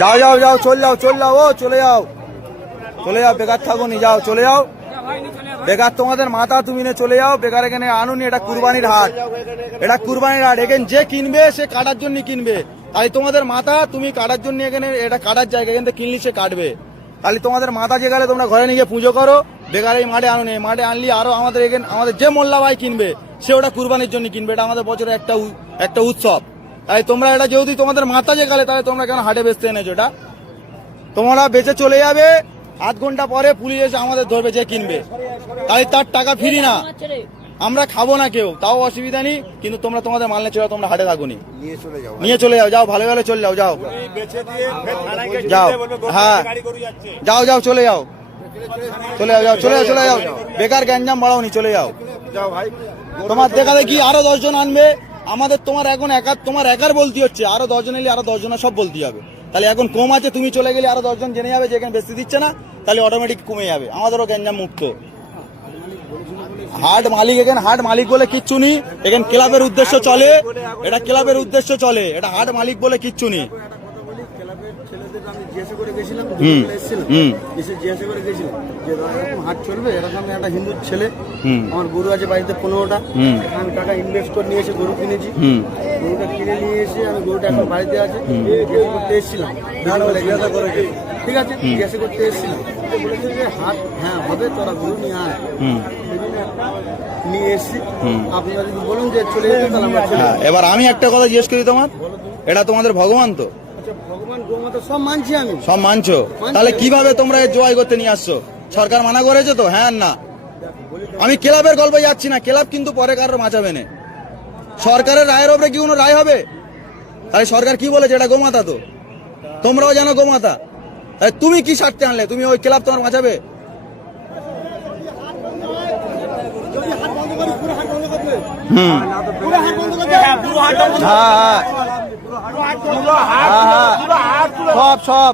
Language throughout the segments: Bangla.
যাও যাও যাও, চলে যাও চলে যাও, ও চলে যাও চলে যাও, বেকার থাকো নি, যাও চলে যাও। বেকার তোমাদের মাথা তুমি নিয়ে চলে যাও, বেকার এখানে আনুনি। এটা কুরবানির হাট, এটা কুরবানির হাট। এখানে যে কিনবে সে কাটার জন্য কিনবে, তাই তোমাদের মাথা তুমি কাটার জন্য এখানে, এটা কাটার জায়গা, এখান থেকে কিনলি সে কাটবে। তাহলে তোমাদের মাথা যে গেলে তোমরা ঘরে নিয়ে পুজো করো, বেকার এই মাঠে আনুনি। মাঠে আনলি আরো আমাদের এখানে আমাদের যে মোল্লা ভাই কিনবে সে ওটা কুরবানির জন্য কিনবে, এটা আমাদের বছরের একটা উৎসব। তাই তোমরা এটা যেহেতু তোমাদের মাথা যে গেলে, তাহলে তোমরা কেন হাটে বেচতে এনেছো? এটা তোমরা বেচে চলে যাবে, আধ ঘন্টা পরে পুলিশ এসে আমাদের ধরবে যে কিনবে, তাই তার টাকা ফিরি না, আমরা খাবো না কেউ, তাও অসুবিধা নেই। কিন্তু তোমরা তোমাদের মাল নিয়ে চলে যাও, তোমরা হাটে থাকুনি, নিয়ে চলে যাও, যাও ভালো ভালো চলে যাও, যাও যাও, হ্যাঁ যাও যাও চলে যাও, চলে যাও, চলে যাও, চলে যাও, বেকার গ্যাঞ্জাম বাড়াও নি, চলে যাও। তোমার দেখা দেখি আরো 10 জন আনবে, আমাদের তোমার এখন তোমার একার বলতে হচ্ছে, আরো 10 জন এলে আরো 10 জনের সব বলতে হবে। তাহলে এখন কম আছে, তুমি চলে গেলে আরো 10 জন জেনে যাবে যে এখানে বেশি দিচ্ছে না, তাহলে অটোমেটিক কমে যাবে, আমাদেরও গ্যাঞ্জাম মুক্ত। হাট মালিক, এখানে হাট মালিক বলে কিচ্ছু নেই, এখানে ক্লাবের উদ্দেশ্য চলে, এটা ক্লাবের উদ্দেশ্য চলে, এটা হাট মালিক বলে কিচ্ছু নেই। হাট চলবে এরকম একটা হিন্দু ছেলে, আমার গরু আছে বাড়িতে 15টা, আমি টাকা ইনভেস্ট করে নিয়ে এসে গরু কিনেছি, গরুটা কিনে নিয়ে এসে আমি গরুটা এখন বাড়িতে আছে, জিজ্ঞাসা করতে এসেছিলাম, ঠিক আছে জিজ্ঞাসা করতে এসেছিলাম, বলেছে যে হাট হ্যাঁ হবে, তোরা গরু নিয়ে আয়, নিয়ে এসছি। আপনারা যদি বলুন যে চলে যেতে, তাহলে আমরা চলে যাবো। এবার আমি একটা কথা জিজ্ঞেস করি, তোমার এটা তোমাদের ভগবান তো? ভগবান গোমাতা সব মানছি আমি, সব মানছো, তাহলে কিভাবে তোমরা জয় করতে নিয়ে আসছো? সরকার মানা করেছে তো? হ্যাঁ না, আমি ক্লাবের গল্পে যাচ্ছি না, ক্লাব কিন্তু পরে কারোর বাঁচাবে না, সরকারের রায়ের ওপরে কি কোনো রায় হবে? তাহলে সরকার কি বলেছে? এটা গোমাতা তো, তোমরাও জানো গোমাতা, তাহলে তুমি কি স্বার্থে আনলে? তুমি ওই ক্লাব তোমার বাঁচাবে? সব সব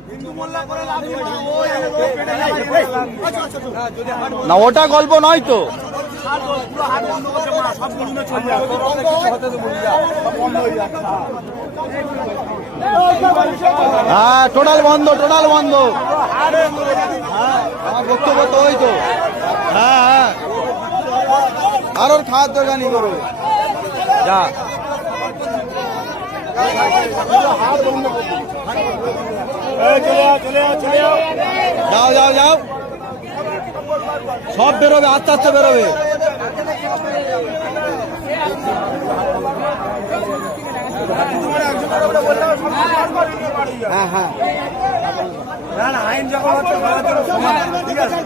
না, ওটা গল্প নয় তো। হ্যাঁ টোটাল বন্ধ, টোটাল বন্ধ, আমার বক্তব্য তো ওই তো। হ্যাঁ হ্যাঁ, কারোর খাওয়ার দরকার নেই, করো যা। যাও যাও যাও, সব বেরোবে, আস্তে আস্তে বেরোবে। হ্যাঁ হ্যাঁ, আইন যখন হচ্ছে ঠিক আছে।